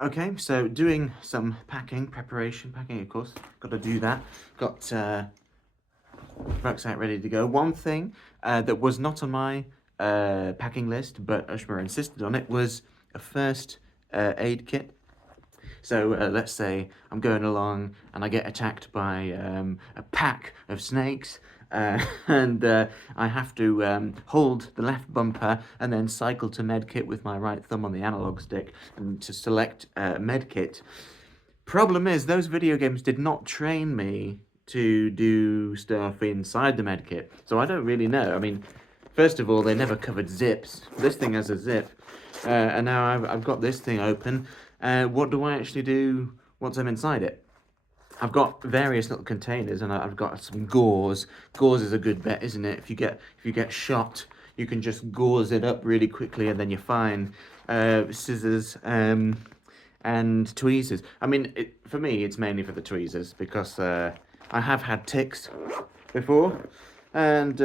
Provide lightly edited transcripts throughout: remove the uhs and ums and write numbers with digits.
Okay, so doing some preparation, of course. Got to do that. Got rucksack ready to go. One thing that was not on my packing list, but Ushma insisted on it, was a first aid kit. So let's say I'm going along and I get attacked by a pack of snakes. And I have to hold the left bumper and then cycle to medkit with my right thumb on the analog stick and to select medkit. Problem is, those video games did not train me to do stuff inside the medkit, so I don't really know. I mean, first of all, they never covered zips. This thing has a zip, and now I've got this thing open. What do I actually do once I'm inside it? I've got various little containers, and I've got some gauze. Gauze is a good bet, isn't it? If you get shot, you can just gauze it up really quickly, and then you're fine. Scissors, and tweezers. I mean, for me, it's mainly for the tweezers because I have had ticks before, and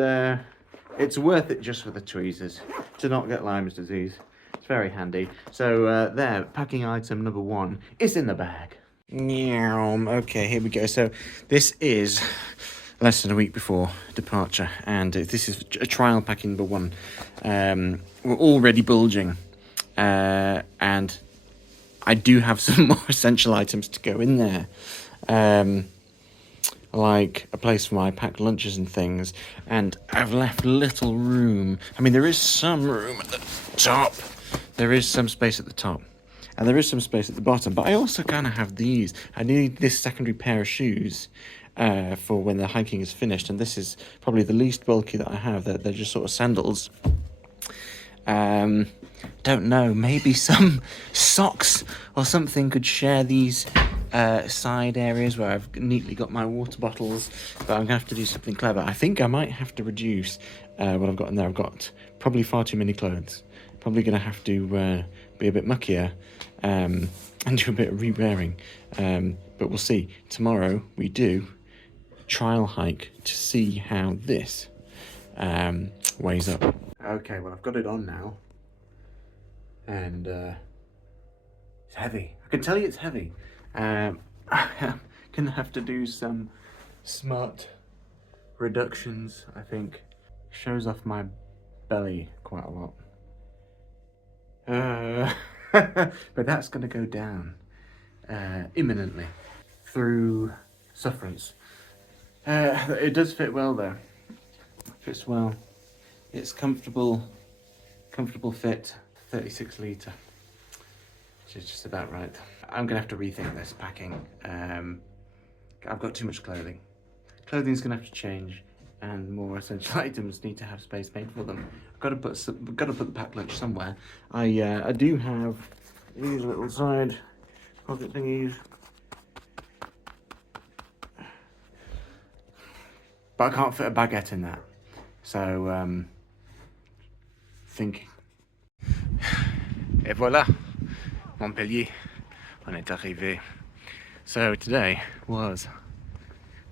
it's worth it just for the tweezers to not get Lyme's disease. It's very handy. So there, packing item number 1 is in the bag. Okay, here we go. So this is less than a week before departure, and this is a trial packing number 1. We're already bulging, and I do have some more essential items to go in there, like a place for my packed lunches and things, and I've left little room. I mean, there is some room at the top, there is some space at the top, and there is some space at the bottom, but I also kind of have these. I need this secondary pair of shoes for when the hiking is finished, and this is probably the least bulky that I have. They're just sort of sandals. Don't know, maybe some socks or something could share these side areas where I've neatly got my water bottles, but I'm gonna have to do something clever. I think I might have to reduce what I've got in there. I've got probably far too many clothes. Probably gonna have to be a bit muckier and do a bit of re-wearing, but we'll see. Tomorrow we do a trial hike to see how this weighs up. Okay, well, I've got it on now, and it's heavy. I can tell you it's heavy. I'm gonna have to do some smart reductions, I think. Shows off my belly quite a lot. But that's gonna go down imminently through sufferance. It does fit well though. Fits well. It's comfortable fit, 36 litre, which is just about right. I'm gonna have to rethink this packing. I've got too much clothing. Clothing's gonna have to change, and more essential items need to have space made for them. I've got to put the packed lunch somewhere. I do have these little side pocket thingies, but I can't fit a baguette in that. So thinking. Et voilà, Montpellier, on est arrivé. So today was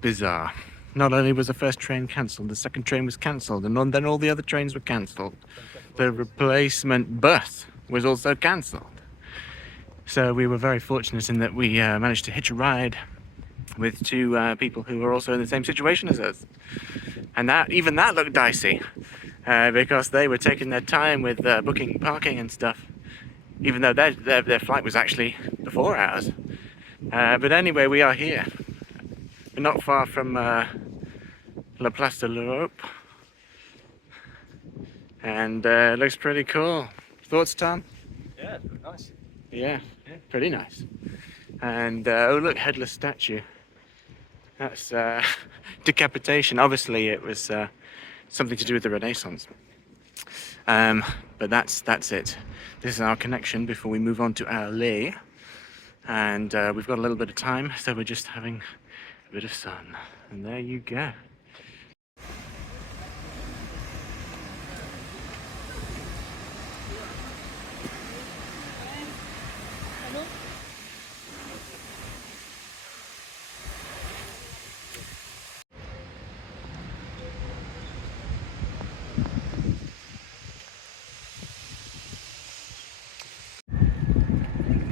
bizarre. Not only was the first train cancelled, the second train was cancelled, and then all the other trains were cancelled. The replacement bus was also cancelled. So we were very fortunate in that we managed to hitch a ride with 2 people who were also in the same situation as us. And even that looked dicey. Because they were taking their time with booking parking and stuff, even though their flight was actually 4 hours. But anyway, we are here. We're not far from La Place de l'Europe, and it looks pretty cool. Thoughts, Tom? Yeah, it's pretty nice. Yeah, pretty nice. And oh look, headless statue. That's decapitation. Obviously, it was something to do with the Renaissance. But that's it. This is our connection before we move on to our lay. And we've got a little bit of time, so we're just having a bit of sun. And there you go.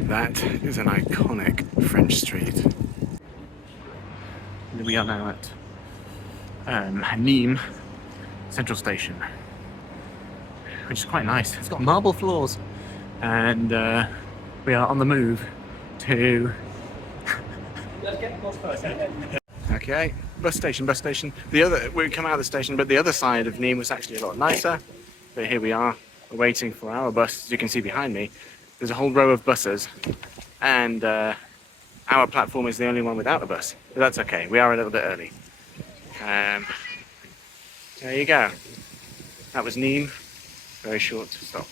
That is an iconic French street. We are now at Nîmes Central Station, which is quite nice. It's got marble floors, and we are on the move to... Okay, bus station. We come out of the station, but the other side of Nîmes was actually a lot nicer. But here we are, we're waiting for our bus. As you can see behind me, there's a whole row of buses, and our platform is the only one without a bus. But that's okay, we are a little bit early. There you go. That was Nîmes. Very short stop.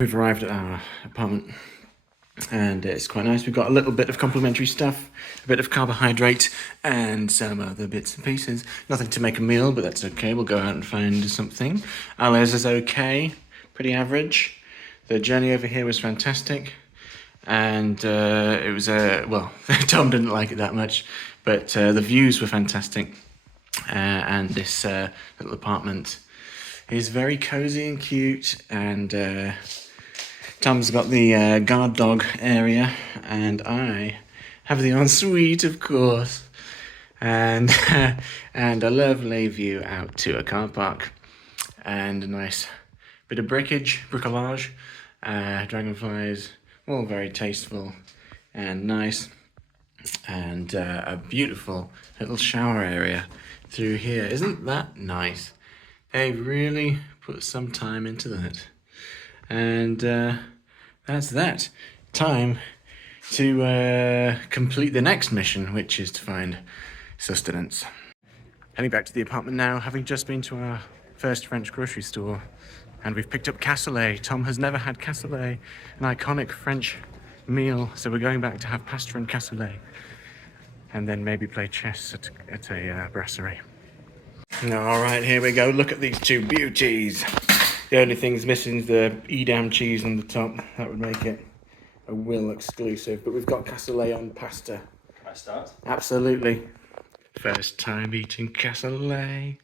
We've arrived at our apartment, and it's quite nice. We've got a little bit of complimentary stuff, a bit of carbohydrate, and some other bits and pieces. Nothing to make a meal, but that's okay. We'll go out and find something. Ours is okay, pretty average. The journey over here was fantastic, and it was well, Tom didn't like it that much, but the views were fantastic, and this little apartment is very cozy and cute, and Tom's got the guard dog area, and I have the ensuite, of course, and and a lovely view out to a car park, and a nice bit of bricolage, dragonflies, all very tasteful and nice, and a beautiful little shower area through here. Isn't that nice? They really put some time into that. And that's that. Time to complete the next mission, which is to find sustenance. Heading back to the apartment now, having just been to our first French grocery store, and we've picked up cassoulet. Tom has never had cassoulet, an iconic French meal, so we're going back to have pasta and cassoulet, and then maybe play chess at a brasserie. All right, here we go. Look at these two beauties. The only thing's missing is the Edam cheese on the top. That would make it a Will exclusive. But we've got cassoulet on pasta. Can I start? Absolutely. First time eating cassoulet.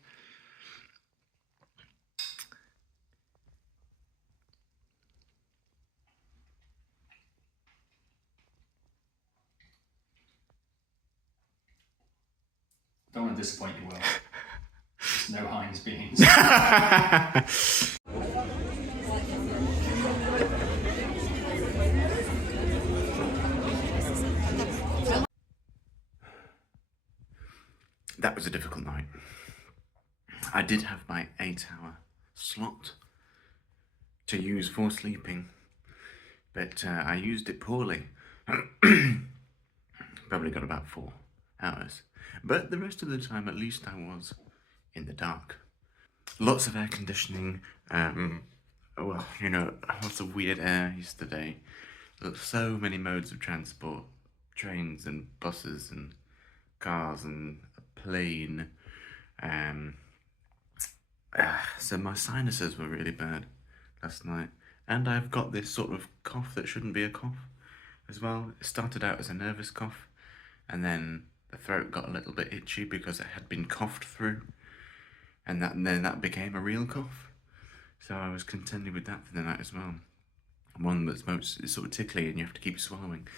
Don't want to disappoint you, Will. There's no Heinz beans. That was a difficult night. I did have my 8-hour slot to use for sleeping, but I used it poorly. Probably got about 4 hours. But the rest of the time, at least I was in the dark. Lots of air conditioning, well, you know, lots of weird air yesterday. So many modes of transport, trains and buses and cars and a plane. So my sinuses were really bad last night. And I've got this sort of cough that shouldn't be a cough as well. It started out as a nervous cough, and then the throat got a little bit itchy because it had been coughed through, and then that became a real cough. So I was contending with that for the night as well. One that's sort of tickly and you have to keep swallowing.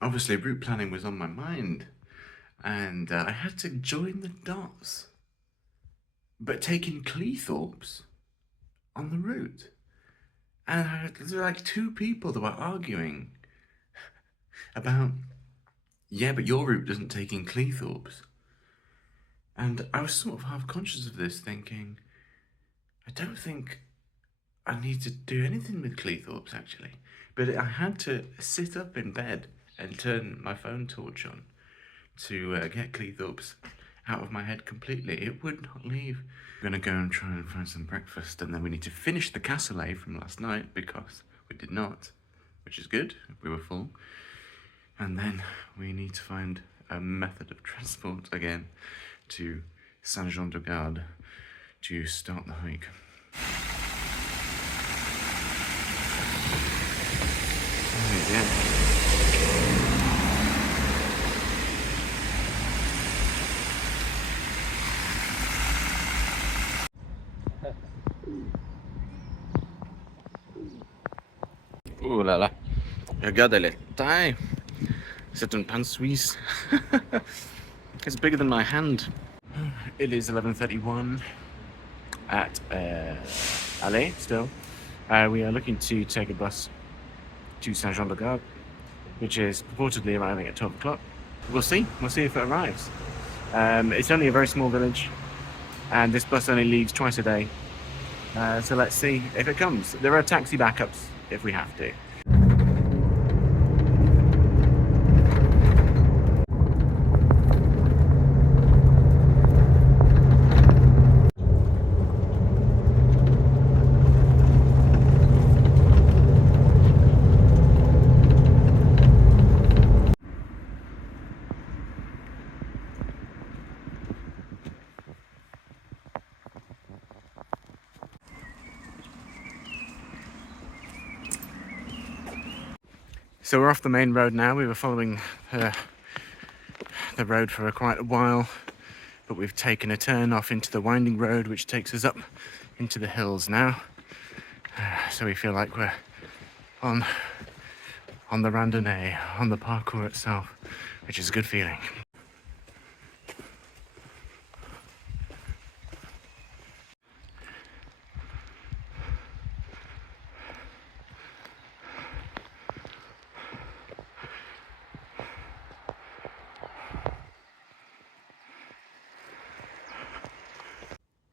Obviously, route planning was on my mind, and I had to join the dots, but taking Cleethorpes on the route. And there were like 2 people that were arguing about, yeah, but your route doesn't take in Cleethorpes. And I was sort of half conscious of this, thinking, I don't think I need to do anything with Cleethorpes, actually. But I had to sit up in bed and turn my phone torch on to get Cleethorpes out of my head completely. It would not leave. I'm going to go and try and find some breakfast, and then we need to finish the cassoulet from last night, because we did not, which is good. We were full. And then we need to find a method of transport again to Jean du Gard to start the hike. Oh là là. Regardez les tailles. C'est un pain suisse. It's bigger than my hand. It is 11:31 at Allée still. We are looking to take a bus to Jean du Gard, which is purportedly arriving at 12 o'clock. We'll see if it arrives. It's only a very small village, and this bus only leaves twice a day. So let's see if it comes. There are taxi backups if we have to. So we're off the main road now. We were following the road for quite a while, but we've taken a turn off into the winding road, which takes us up into the hills now. So we feel like we're on the randonnée, on the parkour itself, which is a good feeling.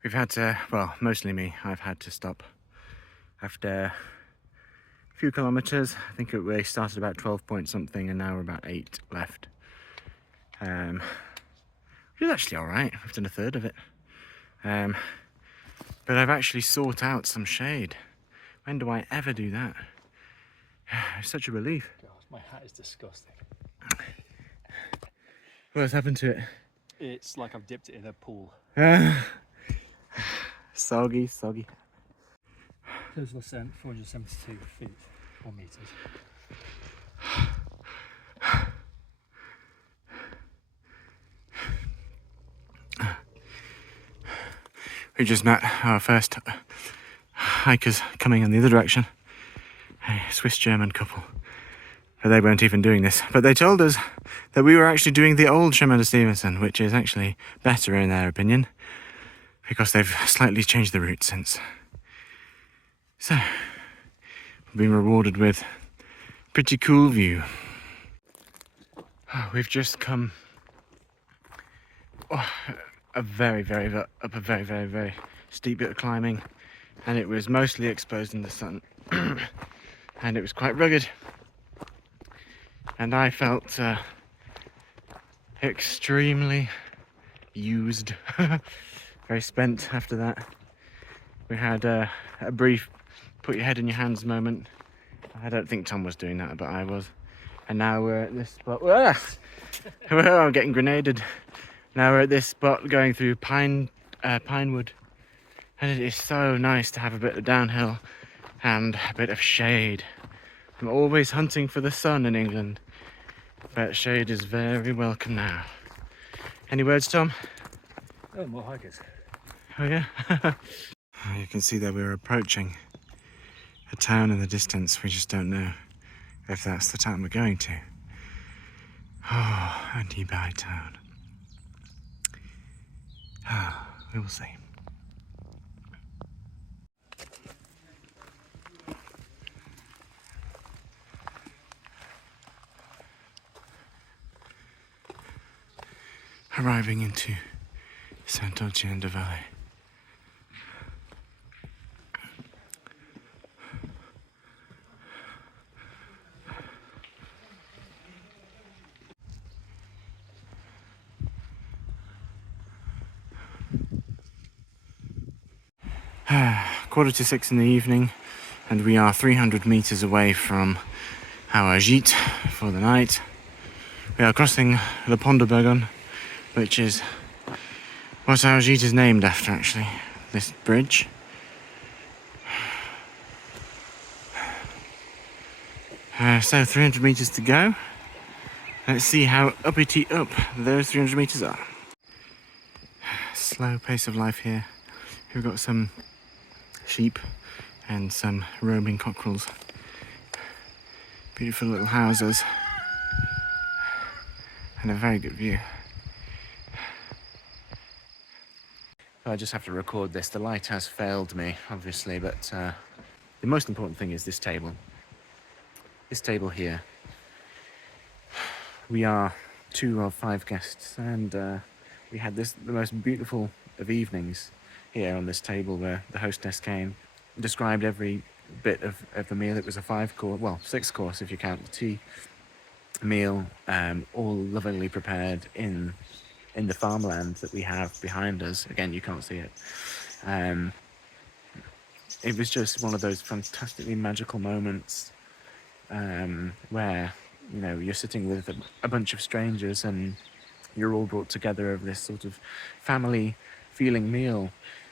We've had to, well, mostly me, I've had to stop after a few kilometres. I think we started about 12 point something and now we're about 8 left. Which is actually alright, we've done a third of it. But I've actually sought out some shade. When do I ever do that? It's such a relief. God, my hat is disgusting. What's happened to it? It's like I've dipped it in a pool. Soggy. Total ascent 472 feet or meters. We just met our first hikers coming in the other direction. A Swiss-German couple. But they weren't even doing this. But they told us that we were actually doing the old Chemin de Stevenson, which is actually better in their opinion, because they've slightly changed the route since. So, we've been rewarded with a pretty cool view. Oh, we've just come up a very, very steep bit of climbing, and it was mostly exposed in the sun, and it was quite rugged. And I felt extremely used, very spent after that. We had a brief put your head in your hands moment. I don't think Tom was doing that, but I was. And now we're at this spot. I'm getting grenaded. Now we're at this spot going through pine wood, and it is so nice to have a bit of downhill and a bit of shade. I'm always hunting for the sun in England, but shade is very welcome now. Any words, Tom? Oh, more hikers. Oh yeah. You can see that we're approaching a town in the distance. We just don't know if that's the town we're going to. Oh, a nearby town. We will see. Arriving into Saint-Etienne de Valais. Quarter to 6 in the evening, and we are 300 meters away from our gîte for the night. We are crossing the Pont de Burgen, which is what our gîte is named after, actually, this bridge. So 300 meters to go. Let's see how uppity up those 300 meters are. Slow pace of life here. We've got some sheep and some roaming cockerels. Beautiful little houses and a very good view. I just have to record this. The light has failed me, obviously, but the most important thing is this table. This table here. We are 2 of 5 guests, and we had the most beautiful of evenings here on this table, where the hostess came, described every bit of the meal. It was a 5-course, well, 6-course if you count the tea meal, all lovingly prepared in the farmland that we have behind us. Again, you can't see it. It was just one of those fantastically magical moments where, you know, you're sitting with a bunch of strangers and you're all brought together over this sort of family feeling meal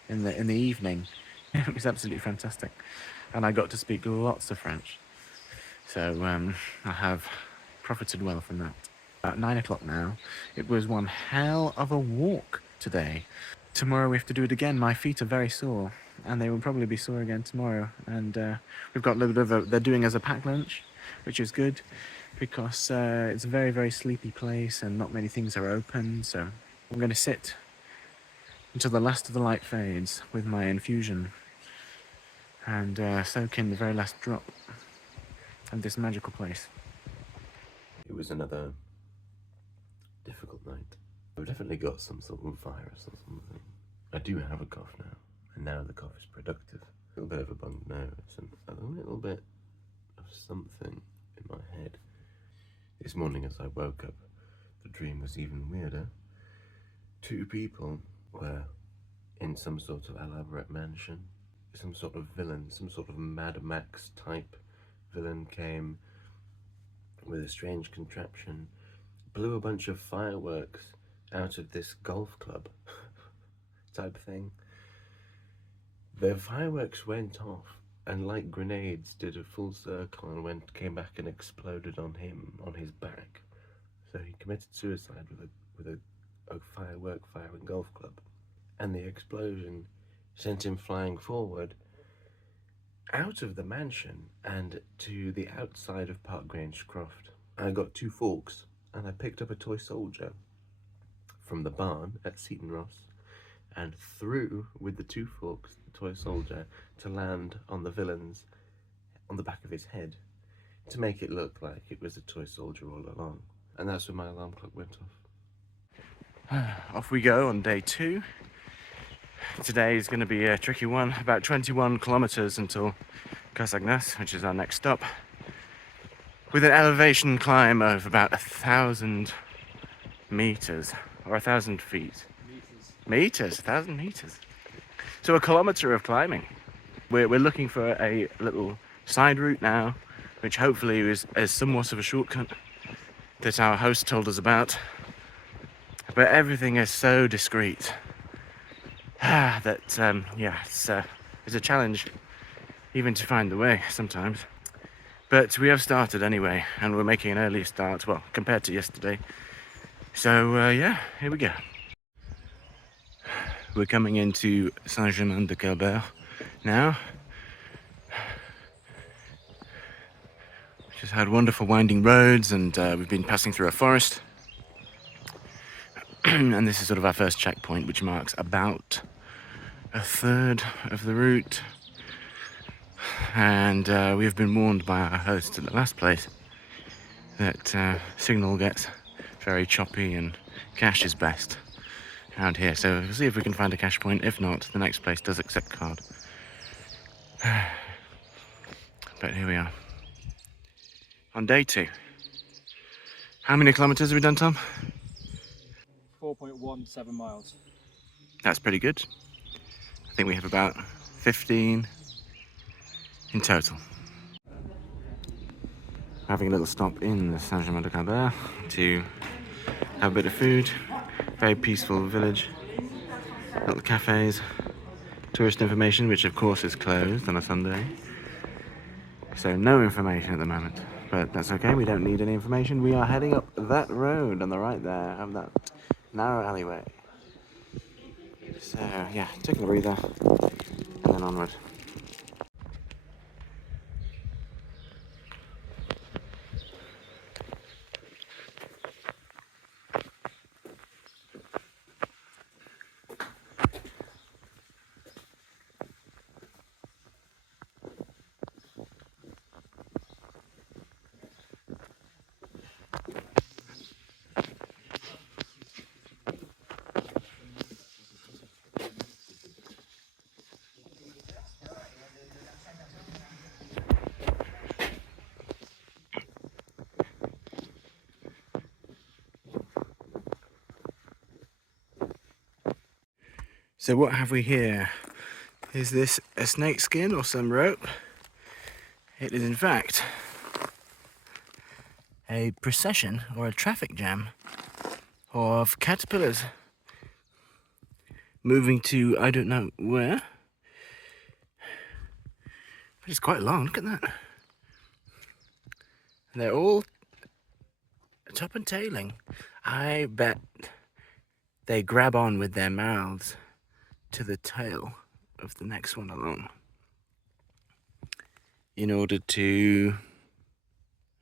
in the evening. It was absolutely fantastic, and I got to speak lots of French, so I have profited well from that. About 9 o'clock now. It was one hell of a walk today. Tomorrow we have to do it again. My feet are very sore, and they will probably be sore again tomorrow. And we've got a little bit of they're doing as a packed lunch, which is good, because it's a very, very sleepy place and not many things are open. So I'm going to sit until the last of the light fades with my infusion and soak in the very last drop of this magical place. It was another difficult night. I've definitely got some sort of virus or something. I do have a cough now, and now the cough is productive. A little bit of a bunged nose and a little bit of something in my head. This morning as I woke up, the dream was even weirder. 2 people were in some sort of elaborate mansion. Some sort of villain, some sort of Mad Max type villain came with a strange contraption, blew a bunch of fireworks out of this golf club type thing. The fireworks went off and like grenades did a full circle and came back and exploded on him, on his back. So he committed suicide with a firework firing golf club. And the explosion sent him flying forward out of the mansion and to the outside of Park Grange Croft. I got 2 forks and I picked up a toy soldier from the barn at Seton Ross and threw with the 2 forks the toy soldier to land on the villain's, on the back of his head, to make it look like it was a toy soldier all along. And that's when my alarm clock went off. Off we go on day 2. Today is going to be a tricky one. About 21 kilometers until Cassagnas, which is our next stop, with an elevation climb of about 1,000 meters, or 1,000 feet. Meters, 1,000 meters. So a kilometer of climbing. We're looking for a little side route now, which hopefully is somewhat of a shortcut that our host told us about. But everything is so discreet that yeah, it's a challenge even to find the way sometimes. But we have started anyway, and we're making an early start, well, compared to yesterday. So yeah, here we go. We're coming into Saint-Germain de Calbert now, which has had wonderful winding roads, and we've been passing through a forest. And this is sort of our first checkpoint, which marks about 1/3 of the route. And we have been warned by our host at the last place that signal gets very choppy and cash is best around here. So we'll see if we can find a cash point. If not, the next place does accept card. But here we are. On day 2. How many kilometers have we done, Tom? 4.17 miles. That's pretty good. I think we have about 15 in total. Having a little stop in the Saint-Germain de Calbert to have a bit of food. Very peaceful village. Little cafes. Tourist information, which of course is closed on a Sunday. So no information at the moment. But that's okay, we don't need any information. We are heading up that road on the right there, of that narrow alleyway. So yeah, taking a breather and then onward. So what have we here? Is this a snake skin or some rope? It is in fact a procession or a traffic jam of caterpillars moving to I don't know where. But it's quite long, look at that. And they're all top and tailing. I bet they grab on with their mouths to the tail of the next one along in order to,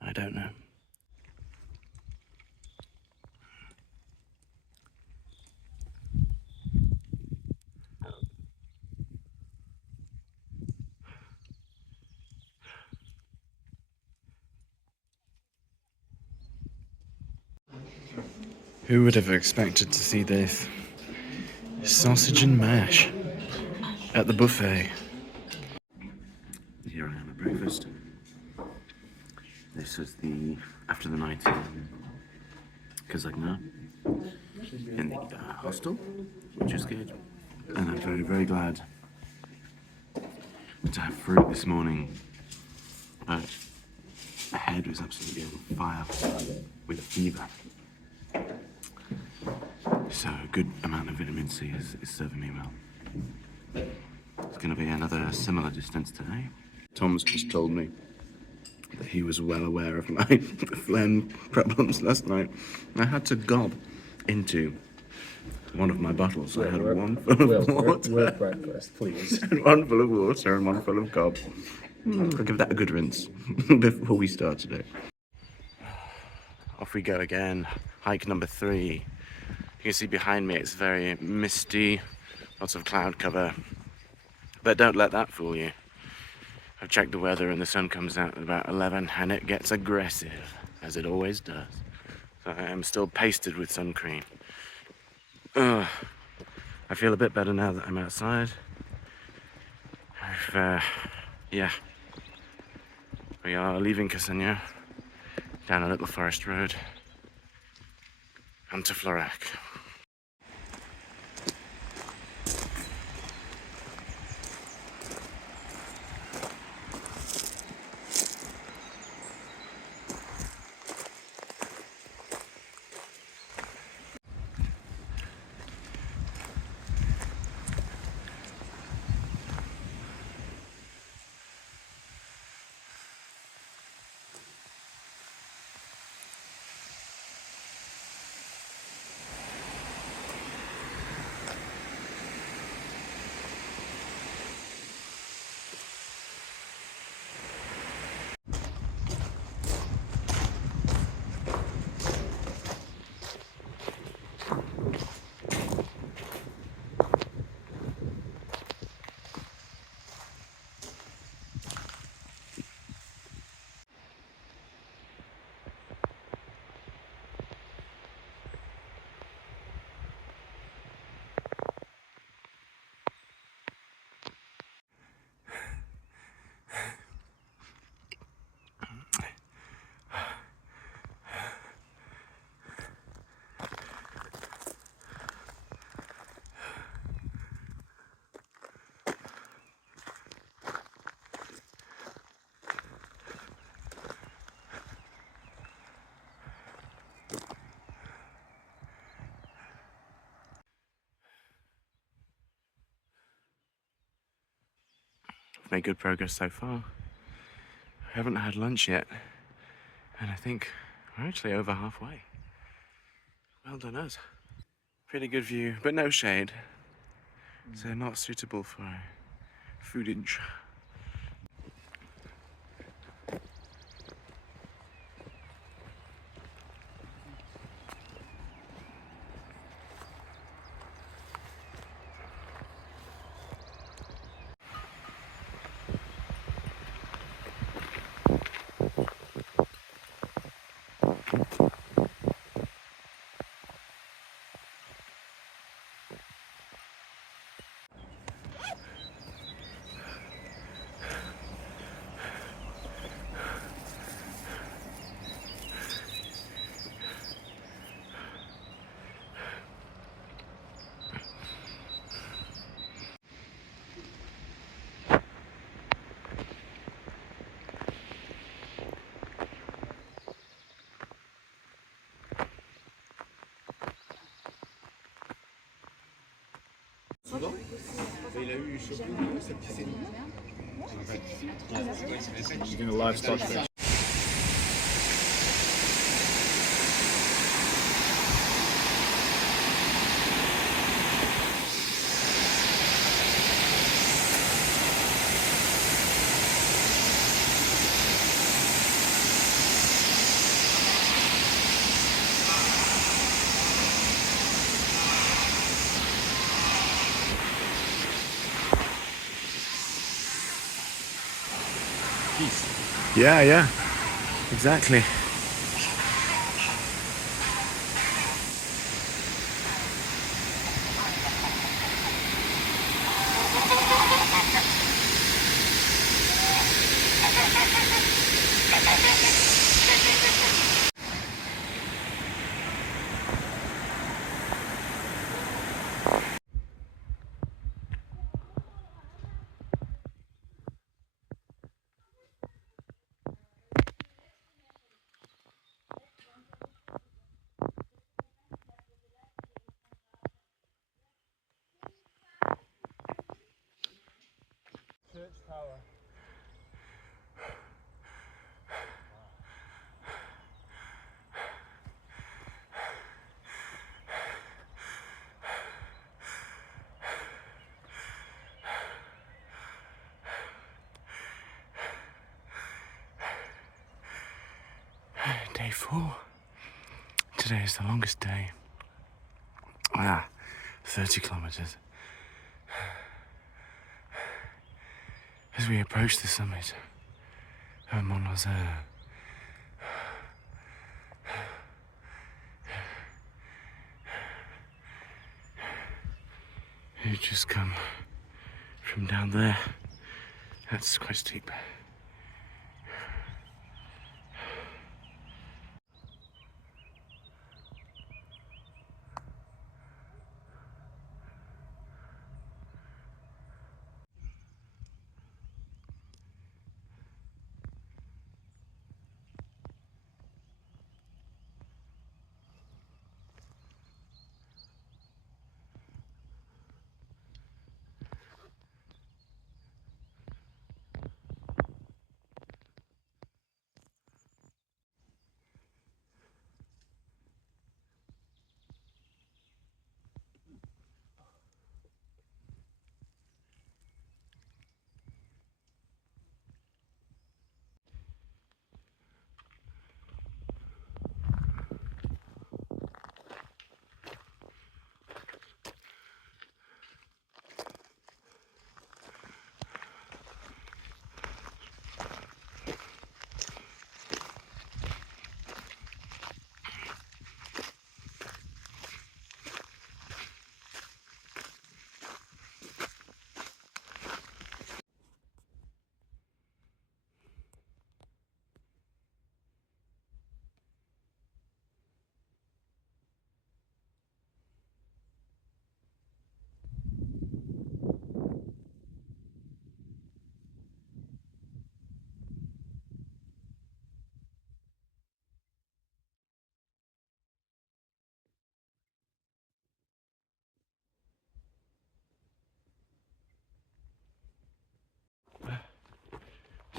I don't know. Who would have expected to see this? Sausage and mash at the buffet. Here I am at breakfast. This was after the night in Cassagnas, in the hostel, which is good. And I'm very, very glad to have fruit this morning. But my head was absolutely on fire with a fever. So a good amount of vitamin C is serving me well. It's going to be another similar distance today. Tom's just told me that he was well aware of my phlegm problems last night. I had to gob into one of my bottles. I had one full of water. breakfast, please. And one full of water and one full of gob. I'll give that a good rinse before we start today. Off we go again. Hike number 3. You can see behind me it's very misty, lots of cloud cover. But don't let that fool you. I've checked the weather and the sun comes out at about 11 and it gets aggressive, as it always does. So I am still pasted with sun cream. I feel a bit better now that I'm outside. Yeah. We are leaving Cassagnas down a little forest road and to Florac. Made good progress so far. I haven't had lunch yet, and I think we're actually over halfway. Well done us. Pretty good view, but no shade, so not suitable for foodage. She's doing a livestock thing. Yeah, exactly. Day 4. Today is the longest day. 30 kilometers. As we approach the summit of Mont Lazare, you just come from down there. That's quite steep.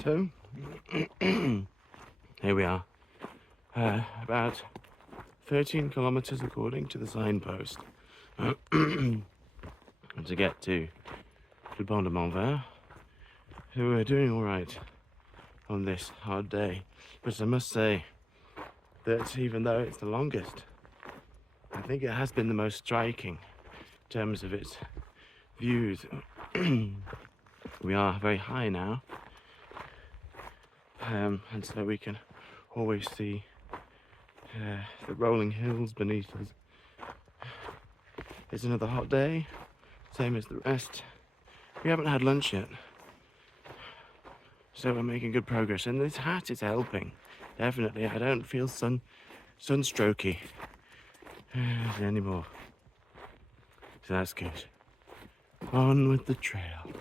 So, here we are. About 13 kilometers according to the signpost. To get to the Pont de Montvert. So we're doing alright on this hard day. But I must say that even though it's the longest, I think it has been the most striking in terms of its views. We are very high now. And so we can always see the rolling hills beneath us. It's another hot day, same as the rest. We haven't had lunch yet, so we're making good progress. And this hat is helping, definitely. I don't feel sunstrokey anymore, so that's good. On with the trail.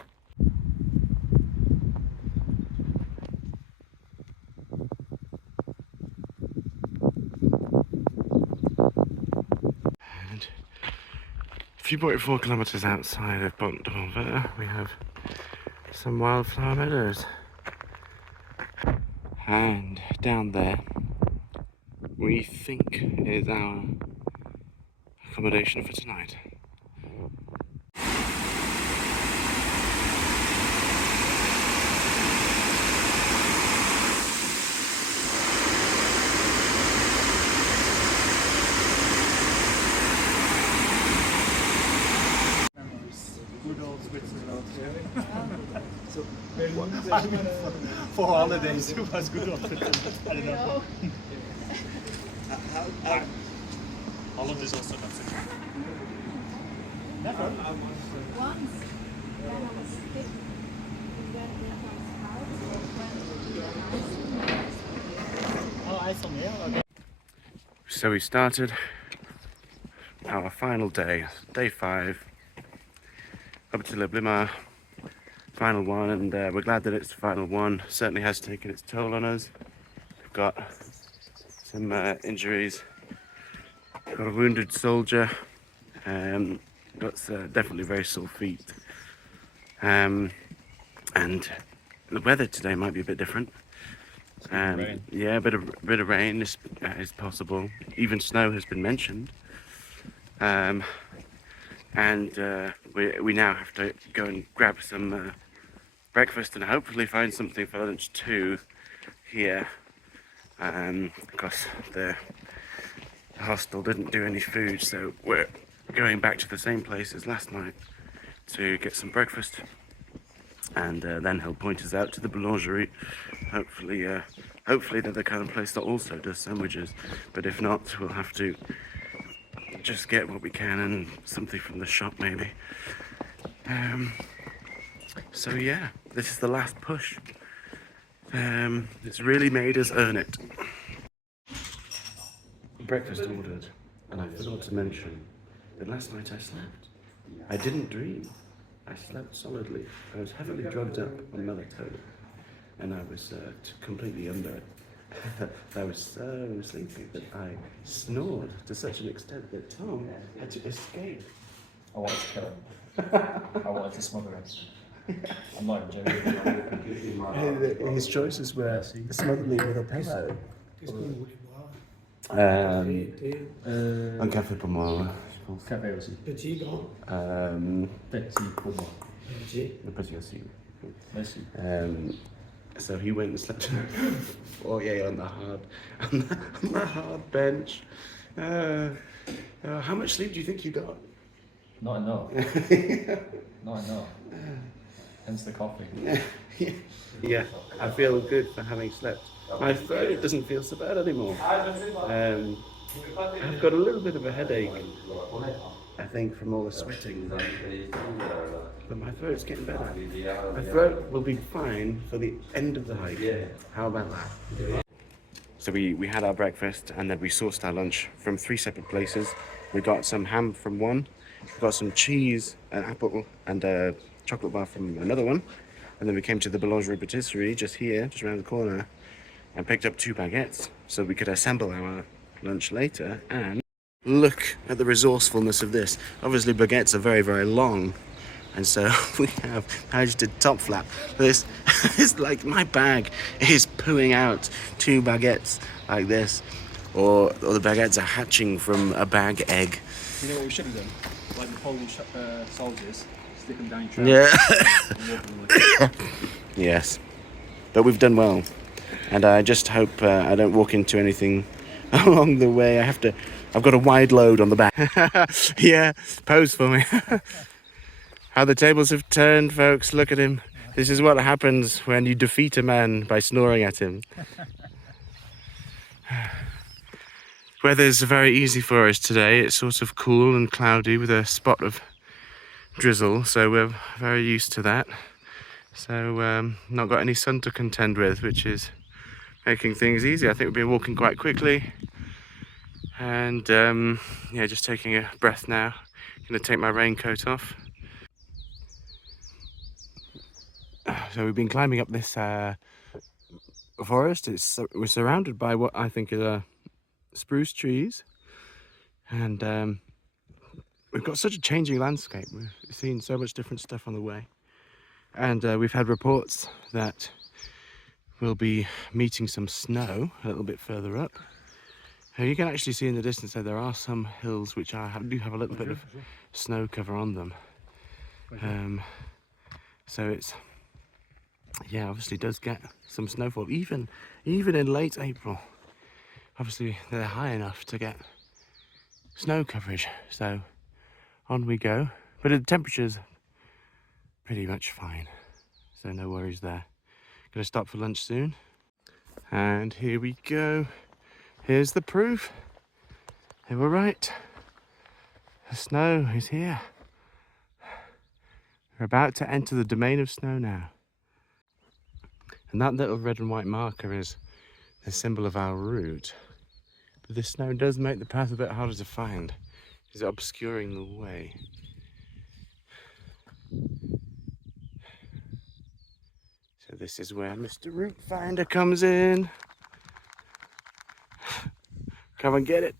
few 0.4 kilometres outside of Pont de Montvert, we have some wildflower meadows. And down there, we think is our accommodation for tonight. Good old Switzerland. So, for holidays, it was good old Switzerland. I don't know. Holland is also not Switzerland. Never? Once. Then I was sick. And then it was Oh, ice on here? Okay. So we started our final day, day 5, up to the Bleymard, final one, and we're glad that it's the final one. Certainly has taken its toll on us. We've got some injuries, got a wounded soldier, got definitely very sore feet, and the weather today might be a bit different. Yeah, a bit of rain is possible. Even snow has been mentioned. And we now have to go and grab some breakfast and hopefully find something for lunch too here, because the hostel didn't do any food, so we're going back to the same place as last night to get some breakfast, and then he'll point us out to the boulangerie. Hopefully they're the kind of place that also does sandwiches, but if not, we'll have to just get what we can and something from the shop maybe. So yeah, this is the last push. It's really made us earn it. Breakfast ordered, and I forgot to mention that last night I slept. I didn't dream. I slept solidly. I was heavily drugged up on melatonin, and I was completely under it. I was so sleepy that I snored to such an extent that Tom had to escape. I wanted to kill him. I wanted to smother him. I'm not joking. His choices were smother me with a pillow. Un café pour moi. Café aussi. Petit, grand. Petit pour moi. Le petit aussi. Merci. So he went and slept on the hard bench. How much sleep do you think you got? Not enough. Not enough. Hence the coffee. Yeah, I feel good for having slept. My throat doesn't feel so bad anymore. I've got a little bit of a headache, I think, from all the sweating. But my throat's getting better. My throat will be fine for the end of the hike. How about that? So we had our breakfast, and then we sourced our lunch from 3 separate places. We got some ham from one, we got some cheese, an apple, and a chocolate bar from another one. And then we came to the Boulangerie Patisserie just here, just around the corner, and picked up 2 baguettes so we could assemble our lunch later. And look at the resourcefulness of this. Obviously baguettes are very, very long, and so we have managed to top flap this. It's like my bag is pooing out 2 baguettes like this, or the baguettes are hatching from a bag egg. You know what we should have done? Like the Polish soldiers, stick them down your Yeah. Yes, but we've done well, and I just hope I don't walk into anything along the way. I've got a wide load on the back. Yeah, pose for me. How the tables have turned, folks. Look at him. This is what happens when you defeat a man by snoring at him. Weather's very easy for us today. It's sort of cool and cloudy with a spot of drizzle, so we're very used to that. So not got any sun to contend with, which is making things easy. I think we've been walking quite quickly, and yeah, just taking a breath now. Gonna take my raincoat off. So we've been climbing up this forest. We're surrounded by what I think are spruce trees, and we've got such a changing landscape. We've seen so much different stuff on the way. And we've had reports that we'll be meeting some snow a little bit further up. You can actually see in the distance that there are some hills which do have a little bit of snow cover on them. So it's, yeah, obviously does get some snowfall, even in late April. Obviously they're high enough to get snow coverage, so on we go. But the temperature's pretty much fine, so no worries there. Gonna stop for lunch soon. And here we go. Here's the proof. They were right. The snow is here. We're about to enter the domain of snow now. And that little red and white marker is the symbol of our route. But this snow does make the path a bit harder to find. It's obscuring the way. So this is where Mr. Route Finder comes in. Come and get it.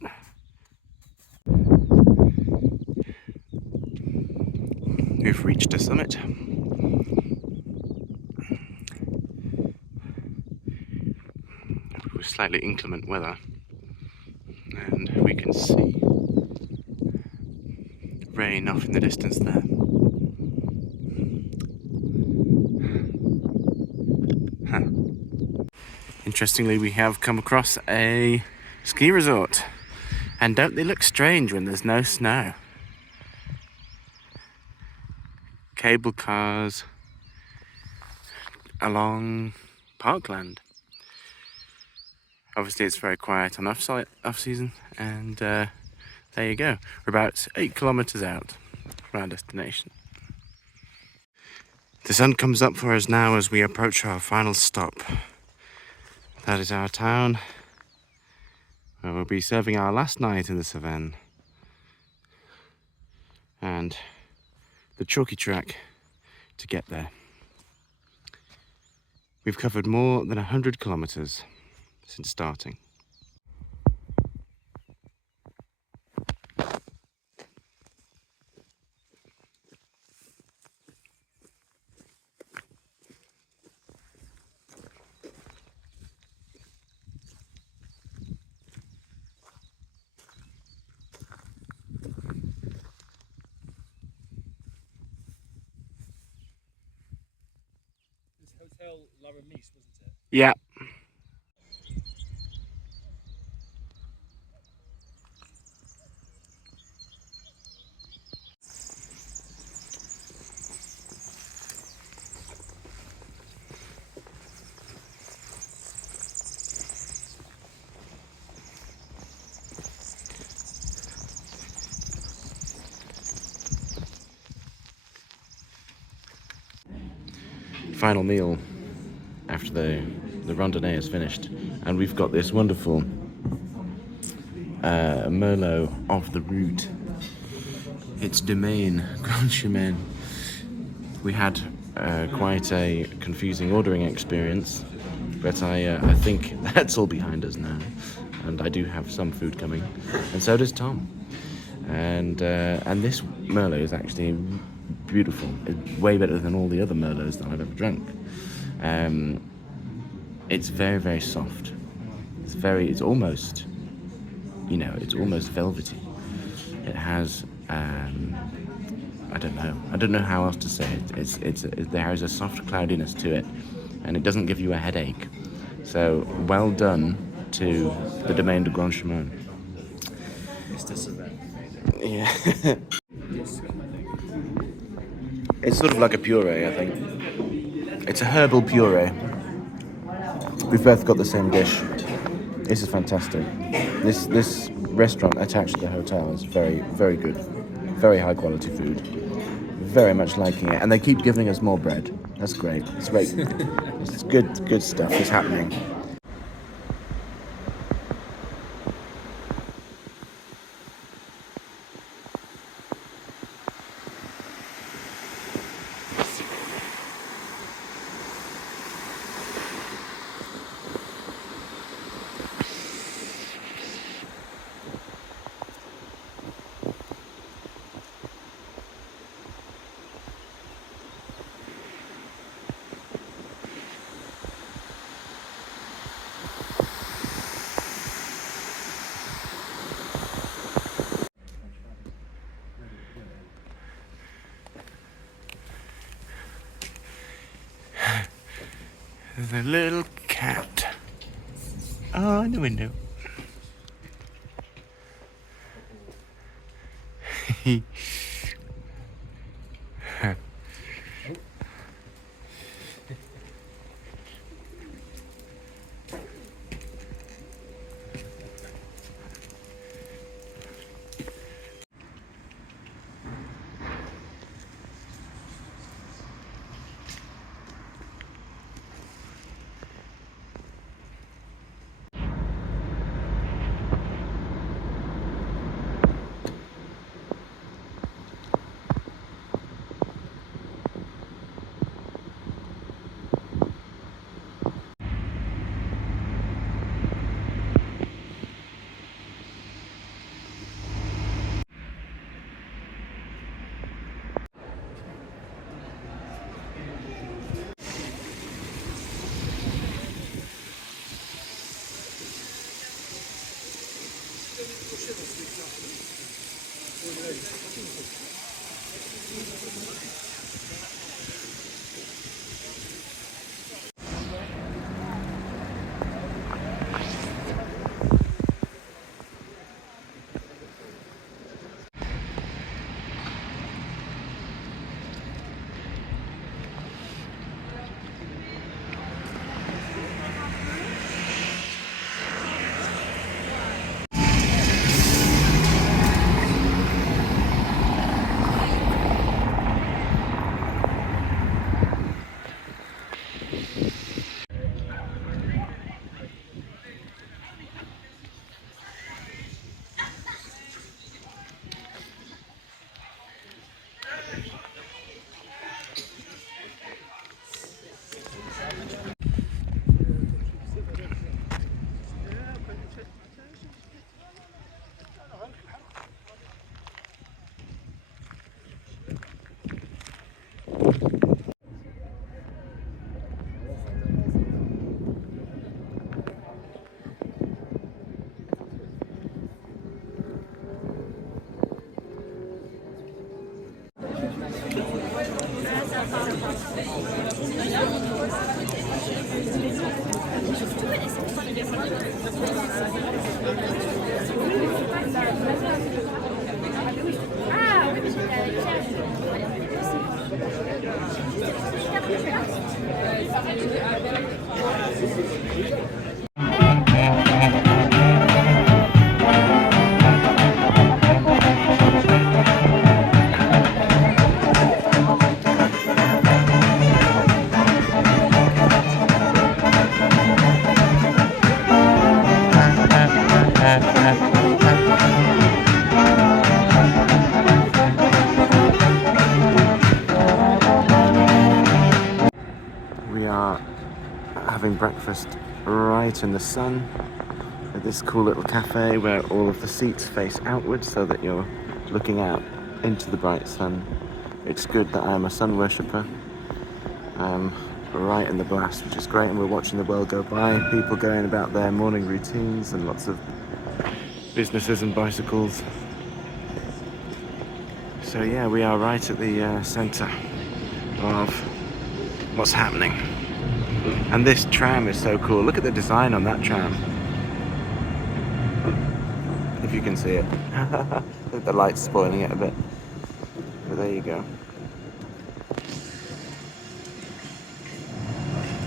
We've reached the summit. With slightly inclement weather, and we can see rain off in the distance there. Interestingly, we have come across a ski resort, and don't they look strange when there's no snow? Cable cars along parkland. Obviously it's very quiet on off season, and there you go. We're about 8 kilometers out from our destination. The sun comes up for us now as we approach our final stop. That is our town, where we'll be serving our last night in the Cevennes. And the chalky track to get there. We've covered more than 100 kilometers since starting. Hotel La Remise, wasn't it? Yeah. Final meal after the randonnée is finished, and we've got this wonderful Merlot of the route. It's Domaine Grand Chemin. We had quite a confusing ordering experience, but I think that's all behind us now, and I do have some food coming, and so does Tom. And this Merlot is actually beautiful. It's way better than all the other Merlots that I've ever drunk. It's very, very soft. It's almost, it's almost velvety. It has, I don't know how else to say it. There is a soft cloudiness to it, and it doesn't give you a headache. So well done to the Domaine de Grand Chemin. Mr. Cevennes. Yeah. It's sort of like a puree, I think. It's a herbal puree. We've both got the same dish. This is fantastic. This restaurant attached to the hotel is very, very good. Very high quality food. Very much liking it. And they keep giving us more bread. That's great. It's great. It's good stuff is happening. There's a little cat. Oh, in the window. We are having breakfast right in the sun at this cool little cafe where all of the seats face outwards so that you're looking out into the bright sun. It's good that I'm a sun worshipper. Right in the blast, which is great, and we're watching the world go by, people going about their morning routines and lots of businesses and bicycles. So yeah, we are right at the centre of what's happening. And this tram is so cool. Look at the design on that tram. If you can see it. I think the light's spoiling it a bit. But there you go.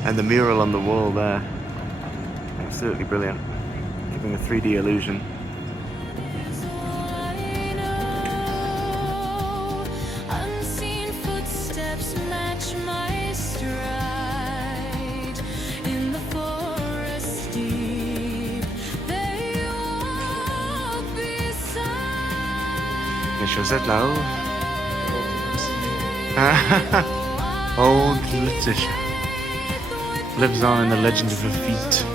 And the mural on the wall there. Absolutely brilliant. Giving a 3D illusion. Les chaussettes là-haut. Old Letitia lives on in the legend of her feet.